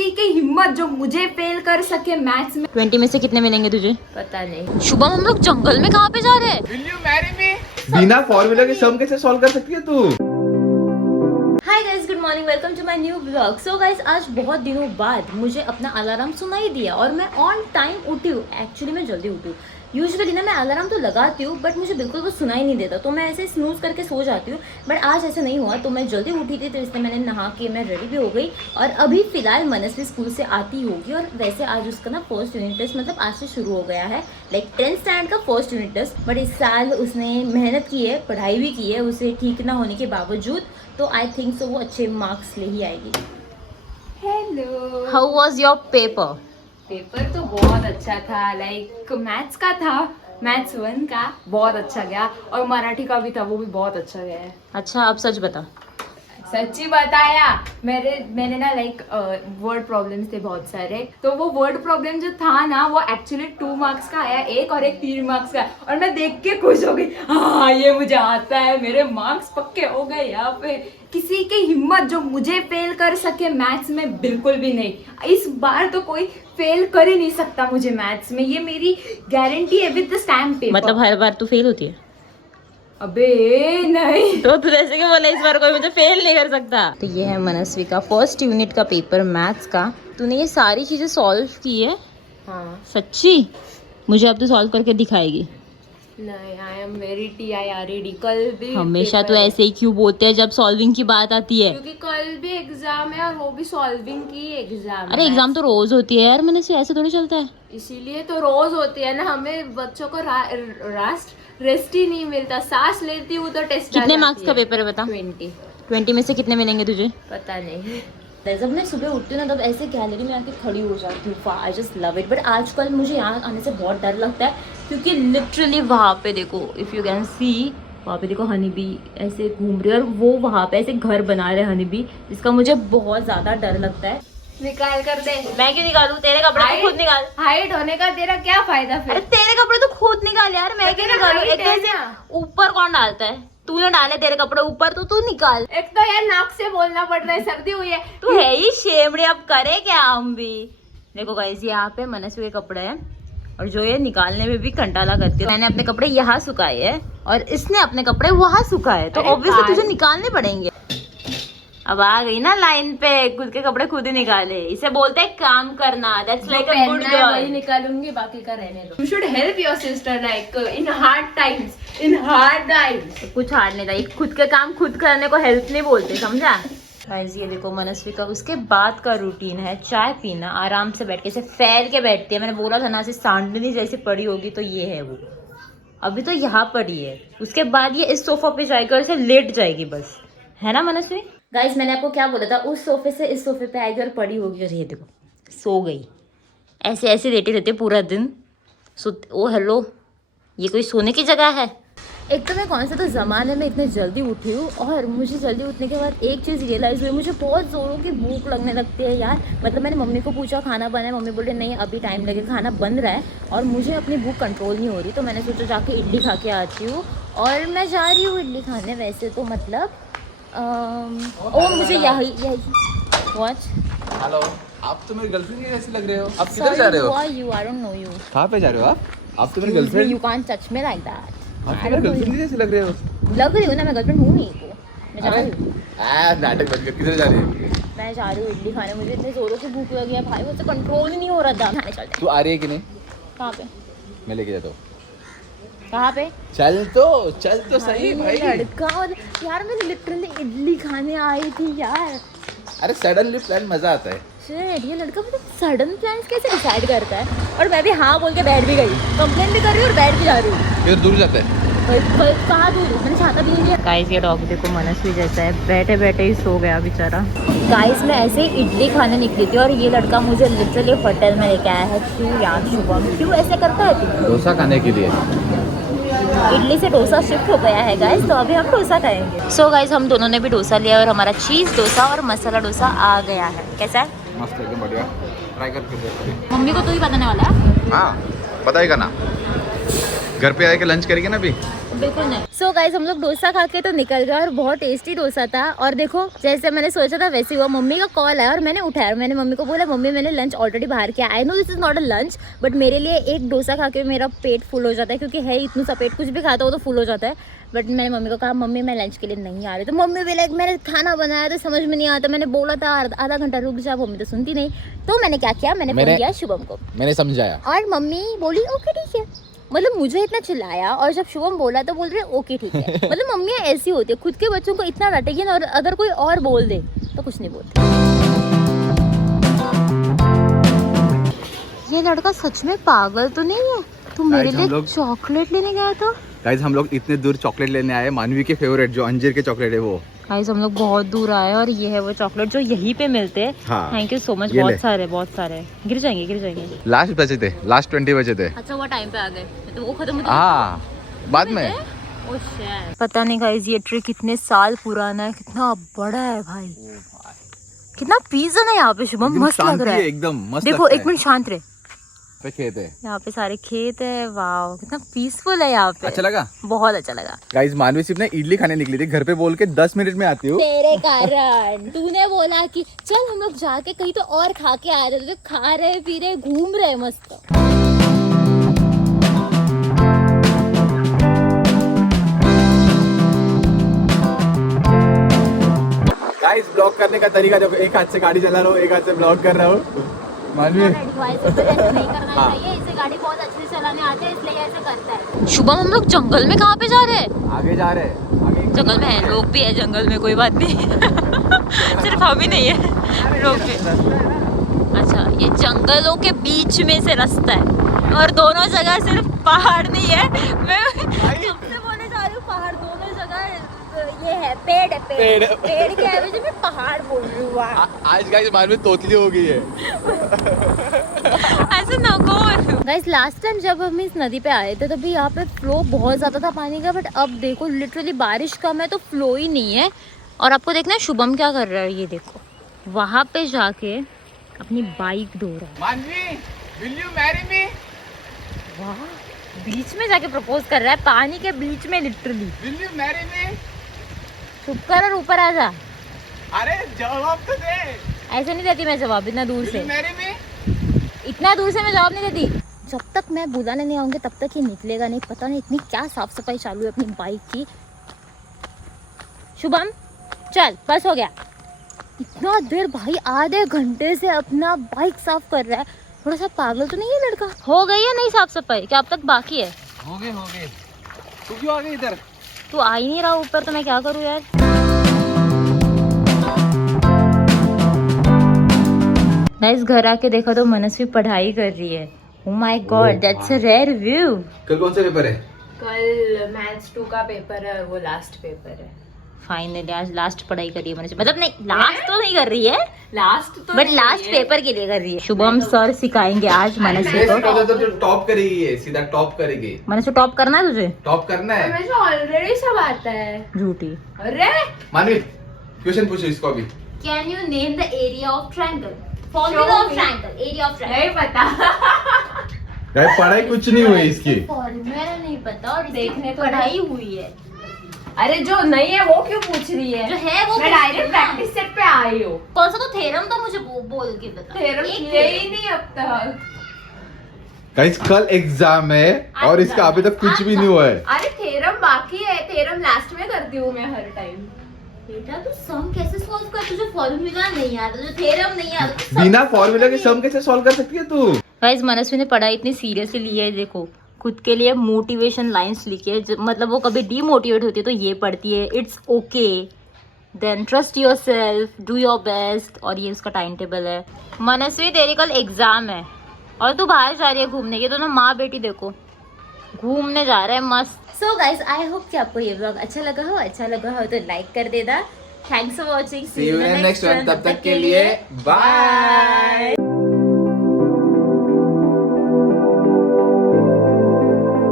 किसी की हिम्मत जो मुझे फेल कर सके मैथ्स में। 20 में से कितने मिलेंगे तुझे? पता नहीं। शुभम, हम लोग जंगल में कहाँ पे जा रहे हैं? Will you marry me? बिना फॉर्मूला के सम कैसे सॉल्व कर सकती है तू? Hi guys, good morning, welcome to my new blog. So guys, आज बहुत दिनों बाद मुझे अपना अलार्म सुनाई दिया और मैं ऑन टाइम उठी हूँ। एक्चुअली मैं जल्दी उठी हूँ। यूजुअली ना मैं अलार्म तो लगाती हूँ बट मुझे बिल्कुल वो सुनाई नहीं देता, तो मैं ऐसे स्नूज करके सो जाती हूँ। बट आज ऐसा नहीं हुआ, तो मैं जल्दी उठी थी, तो इसलिए मैंने नहा के मैं रेडी भी हो गई। और अभी फिलहाल मनस्वी स्कूल से आती होगी और वैसे आज उसका ना फर्स्ट यूनिट टेस्ट, मतलब आज से शुरू हो गया है, लाइक 10th स्टैंडर्ड का फर्स्ट यूनिट टेस्ट। बट इस साल उसने मेहनत की है, पढ़ाई भी की है, उसे ठीक ना होने के बावजूद, तो आई थिंक सो वो अच्छे मार्क्स ले ही आएगी। Hello. How was your paper? Paper तो बहुत अच्छा था, लाइक मैथ्स का था, मैथ्स 1 का बहुत अच्छा गया, और मराठी का भी था, वो भी बहुत अच्छा गया है। अच्छा, अब सच बता। सच्ची बताया। मैंने ना लाइक वर्ड प्रॉब्लम्स थे बहुत सारे, तो वो वर्ड प्रॉब्लम जो था ना वो एक्चुअली 2 मार्क्स का आया, एक और एक 3 मार्क्स का, और मैं देख के खुश हो गई, हाँ ये मुझे आता है, मेरे मार्क्स पक्के हो गए यहाँ पे। किसी की हिम्मत जो मुझे फेल कर सके मैथ्स में, बिल्कुल भी नहीं। इस बार तो कोई फेल कर ही नहीं सकता मुझे मैथ्स में, ये मेरी गारंटी है विद द स्टैम्प पेपर। मतलब हर बार तू फेल होती है? अबे नहीं। तो तू ऐसे क्यों बोला इस बार कोई मुझे फेल नहीं कर सकता? तो ये है मनस्वी का फर्स्ट यूनिट का पेपर मैथ्स का। तूने ये सारी चीजें सॉल्व की है? हाँ। सच्ची? मुझे अब तू सॉल्व करके दिखाएगी? नहीं, आई एम वेरी TIRED। कल भी हमेशा पेपर तो है। ऐसे ही क्यों बोलते हैं जब सॉल्विंग की बात आती है? क्योंकि कल भी एग्जाम है और वो भी सॉल्विंग की एग्जाम अरे है। एग्जाम तो रोज होती है यार, मनस्वी ऐसे थोड़ी चलता है। इसीलिए तो रोज होती है ना, हमें बच्चों को रेस्ट ही नहीं मिलता, सांस लेती हूँ तो टेस्ट। कितने मार्क्स का पेपर है बता? 20। 20 में से कितने मिलेंगे तुझे? पता नहीं। जब मैं सुबह उठती हूँ ना, तब ऐसे गैलरी में आके खड़ी हो जाती हूँ। I just love it. But आजकल मुझे यहाँ आने से बहुत डर लगता है, क्योंकि लिटरली वहाँ पे देखो, इफ़ यू कैन सी, वहाँ पे देखो हनी बी ऐसे घूम रही है, और वो वहाँ पे ऐसे घर बना रहे हनी बी, जिसका मुझे बहुत ज़्यादा डर लगता है। निकाल कर दे। मैं क्यों निकालूं? तेरे कपड़े तो खुद निकाल। हाइट होने का तेरा क्या फायदा फिर? अरे तेरे कपड़े तो खुद निकाल यार, मैं क्यों निकालूं? एक तो ऐसे ऊपर कौन डालता है? तूने डाले तेरे कपड़े ऊपर, तो तू निकाल। एक तो यार नाक से बोलना पड़ रहा है, सर्दी हुई है। तू है ही शेमड़ी, अब करे क्या हम भी। देखो गाइस, यहाँ पे मनस्वी के कपड़े हैं, और जो ये निकालने में भी कंटाला करती है। मैंने अपने कपड़े यहाँ सुखाए हैं और इसने अपने कपड़े वहाँ सुखाए, तो ऑब्वियसली तुझे निकालने पड़ेंगे। अब आ गई ना लाइन पे, खुद के कपड़े खुद ही निकाले, इसे बोलते हैं काम करना। दैट्स लाइक अ गुड वही गर्ल। निकालूंगी, बाकी का रहने दो। You should help your sister like in hard times, in hard times। कुछ हार्ड नहीं था, ये खुद के काम खुद करने को हेल्प नहीं बोलते, समझा? गाइस ये देखो मनस्वी का उसके बाद का रूटीन है चाय पीना, आराम से बैठ के ऐसे फैल के बैठती है। मैंने बोला था ना, ऐसे सांडनी जैसे पड़ी होगी, तो ये है वो। अभी तो यहाँ पड़ी है, उसके बाद ये इस सोफा पे जाएगी और ऐसे लेट जाएगी बस, है ना मनस्वी? गाइस मैंने आपको क्या बोला था, उस सोफे से इस सोफे पे आएगी और पड़ी होगी, और ये देखो सो गई। ऐसे ऐसे लेटे रहते पूरा दिन। ओ हेलो, ये कोई सोने की जगह है? एक तो मैं कौन से तो ज़माने में इतने जल्दी उठी हूँ, और मुझे जल्दी उठने के बाद एक चीज़ रियलाइज़ हुई, मुझे बहुत ज़ोरों की भूख लगने लगती है यार। मतलब मैंने मम्मी को पूछा खाना बना है, मम्मी बोले नहीं अभी टाइम लगेगा, खाना बन रहा है, और मुझे अपनी भूख कंट्रोल नहीं हो रही। तो मैंने सोचा जाके इडली खा के आती हूँ, और मैं जा रही हूँ इडली खाने। वैसे तो मतलब मुझे यही वॉच। हेलो, आप तो मेरी गर्लफ्रेंड कैसे लग रहे हो? आप किधर जा रहे हो? I don't know you. कहाँ पे जा रहे हो आप? आप तो मेरी girlfriend. You can't touch me like that. आप तो मेरी गर्लफ्रेंड कैसे लग रहे हो? लग रही हूँ ना, मैं गर्लफ्रेंड हूँ नहीं तो। मैं जा रही हूँ। नाटक बंद कर, किधर जा रही है? मैं जा रही हूँ इडली खाने, मुझे इतने जोरों की भूख लगी है भाई, मुझसे कंट्रोल ही नहीं हो रहा था। खाने चलते। तू आ रही है कि नहीं? कहाँ पे? मैं लेके जाता हूँ। कहाँ पे? चल तो सही भाई। लड़का, और यार मैं लिटरली इडली खाने आई थी यार। अरे सडनली प्लान मजा आता है। शिट, ये लड़का मतलब सडन प्लान्स कैसे डिसाइड करता है? और मैं भी हाँ बोल के बैठ भी गई, कंप्लेन भी कर रही हूँ और बैठ भी जा रही हूँ। किधर दूर जाता है? कहाँ दूर? मैंने छाता भी नहीं लिया। गाइस ये डॉग देखो मनस्वी जैसा है, बैठे बैठे ही सो गया बेचारा। गाइस मैं ऐसे ही इडली खाने निकली थी, और ये लड़का मुझे लिटरली होटल में लेके आया है। क्यों यार शुभम, क्यों ऐसे करता है तू? डोसा खाने के लिए। इडली से डोसा शिफ्ट हो गया है गाइस, तो अभी हम डोसा खाएंगे। सो गाइस हम दोनों ने भी डोसा लिया, और हमारा चीज़ डोसा और मसाला डोसा आ गया है। कैसा है? मस्त एकदम बढ़िया, ट्राई करके देखो। मम्मी को तो ही बताने वाला है। हाँ बताएगा ना, घर पे आके लंच करेंगे ना अभी। बिल्कुल नहीं। सो गाइस हम लोग डोसा खा के तो निकल गए और बहुत टेस्टी डोसा था। और देखो जैसे मैंने सोचा था वैसे हुआ, मम्मी का कॉल आया और मैंने उठाया। मैंने मम्मी को बोला मम्मी मैंने लंच ऑलरेडी बाहर किया। I know this is not a lunch but मेरे लिए एक डोसा खा के मेरा पेट फुल हो जाता है, क्योंकि है इतना सा पेट, कुछ भी खाता हो तो फुल हो जाता है। बट मैंने मम्मी को कहा मम्मी मैं लंच के लिए नहीं आ रही, तो मम्मी भी लाइक मैंने खाना बनाया तो समझ में नहीं आता, मैंने बोला था आधा घंटा रुक जा, मम्मी तो सुनती नहीं। तो मैंने क्या किया, मैंने फोन किया शुभम को, मैंने समझाया और मम्मी बोली ओके ठीक है। मतलब मुझे इतना चिल्लाया और जब शुभम बोला तो बोल रहे ओके ठीक है। मतलब मम्मियाँ ऐसी होती है, खुद के बच्चों को इतना डांटेगी ना, और अगर कोई और बोल दे तो कुछ नहीं बोलते। ये लड़का सच में पागल तो नहीं है? तू मेरे लिए चॉकलेट लेने गया था? गाइस हम लोग इतने दूर चॉकलेट लेने आए, मानवी के फेवरेट जो अंजीर के चॉकलेट है वो। गाइस हम लोग बहुत दूर आए और ये है वो चॉकलेट जो यहीं पे मिलते हैं। Thank you so much. बहुत सारे गिर जाएंगे। लास्ट बचे थे, लास्ट 20 बचे थे। अच्छा वो टाइम पे आ गए तो वो खत्म। हाँ बाद में। पता नहीं गाइस ये ट्री कितने साल पुराना है, कितना बड़ा है भाई, कितना पीस है ना यहाँ पे शुभम, मस्त लग रहा है एकदम मस्त। देखो एक मिनट शांत रहे, पे खेत है यहाँ पे सारे खेत है। वाओ कितना पीसफुल है यहाँ पे। अच्छा लगा? बहुत अच्छा लगा। गाइस मानवी सिर्फ ना इडली खाने निकली थी, घर पे बोल के 10 मिनट में आती हूँ। तेरे कारण तूने बोला कि चल हम लोग जाके कहीं तो और खा के आ रहे, तो खा रहे पी रहे घूम रहे मस्त। गाइस ब्लॉग करने का तरीका देखो, एक हाथ से गाड़ी चला रहा हूँ, एक हाथ से ब्लॉग कर रहा हूँ। मानवी नहीं करना चाहिए, इसे गाड़ी बहुत अच्छे से चलाने आते हैं इसलिए ऐसे करता है। शुभम हम लोग जंगल में कहाँ पे जा रहे हैं? आगे जा रहे हैं, आगे जंगल में है, लोग भी है जंगल में, कोई बात नहीं। सिर्फ हम ही नहीं है, लोग भी। अच्छा ये जंगलों के बीच में से रास्ता है और दोनों जगह सिर्फ पहाड़ नहीं है। मैं सबसे बोलने जा रही हूँ पहाड़, दोनों जगह ये है पेड़ है, पेड़ के एवज में पहाड़ बोल रही हूँ। आज गाइस मानवी तोतली हो गई है। ऐसे नको। गाइस लास्ट टाइम जब हम इस नदी पे आए थे तभी यहाँ पे फ्लो बहुत ज्यादा था पानी का, बट अब देखो लिटरली बारिश कम है तो फ्लो ही नहीं है। और आपको देखना है शुभम क्या कर रहा है, ये देखो वहां पे जाके अपनी बाइक धो रहा है। मानवी will you marry me? वाह बीच में जाके प्रपोज कर रहा है, पानी के बीच में literally. will you marry me? चुप कर और ऊपर आ जा। अरे जवाब तो दे। ऐसे नहीं देती मैं जवाब इतना दूर से, marry me? इतना दूर से मैं जवाब नहीं देती। जब तक मैं बुलाने नहीं आऊंगी तब तक ये निकलेगा नहीं। पता नहीं इतनी क्या साफ सफाई चालू है अपनी बाइक की। शुभम चल बस हो गया। इतना देर भाई आधे घंटे से अपना बाइक साफ कर रहा है, थोड़ा सा पागल तो नहीं है लड़का? हो गई है नहीं साफ सफाई क्या अब तक बाकी है? हो गए। तू क्यों आ गई इधर? तू आ ही नहीं रहा ऊपर तो मैं क्या करूँ यार। गाइस घर आके देखा तो मनस्वी पढ़ाई कर रही है। Oh my God, that's a rare view. कल कौन सा पेपर है? कल मैथ्स 2 का पेपर है, वो लास्ट पेपर है। फाइनली आज लास्ट पढ़ाई कर रही है मनस्वी, मतलब नहीं लास्ट तो नहीं कर रही है, लास्ट तो बट लास्ट पेपर के लिए कर रही है। शुभम सर सिखाएंगे आज मनस्वी को। तो टॉप करेगी ये, सीधा टॉप करेगी। मनस्वी टॉप करना है तुझे? टॉप करना है। मुझे ऑलरेडी सब आता है। झूठी। अरे मानवी क्वेश्चन पूछो इसको अभी। Can you name the area of triangle? Formula of triangle, area of triangle. नहीं पता। गाइस पढ़ाई कुछ नहीं हुई इसकी। फॉर्मूला नहीं पता और देखने को पढ़ाई हुई है। अरे जो नहीं है वो क्यों पूछ रही है? जो है वो मैं डायरेक्ट प्रैक्टिस सेट पे आई हूँ। कौन सा तो थ्योरम तो मुझे बोल के बता। थ्योरम किया ही नहीं अब तक। गाइस कल एग्जाम है और इसका अभी तक कुछ भी नहीं हुआ है। अरे थ्योरम बाकी है, थ्योरम लास्ट में करती हूँ मैं हर टाइम। बेटा तू सम कैसे सॉल्व कर, तुझे फॉर्मूला नहीं आता, तुझे थ्योरम नहीं आता, बिना फॉर्मूला के सम कैसे सॉल्व कर सकती है तू? गाइस मनस्वी ने पढ़ाई इतनी सीरियसली ली है, देखो खुद के लिए मोटिवेशन लाइंस लिखी है, मतलब वो कभी डीमोटिवेट होती है तो ये पढ़ती है, it's okay, then trust yourself, do your best, और ये उसका टाइम टेबल है। मनस्वी तेरी कल एग्जाम है और तू बाहर जा रही है घूमने, ये दोनों माँ बेटी देखो घूमने जा रहे हैं मस्त। सो गाइस आई होप कि आपको ये व्लॉग अच्छा लगा हो तो लाइक कर देना। Thanks for watching, see you in next one, तब तक के लिए बाय।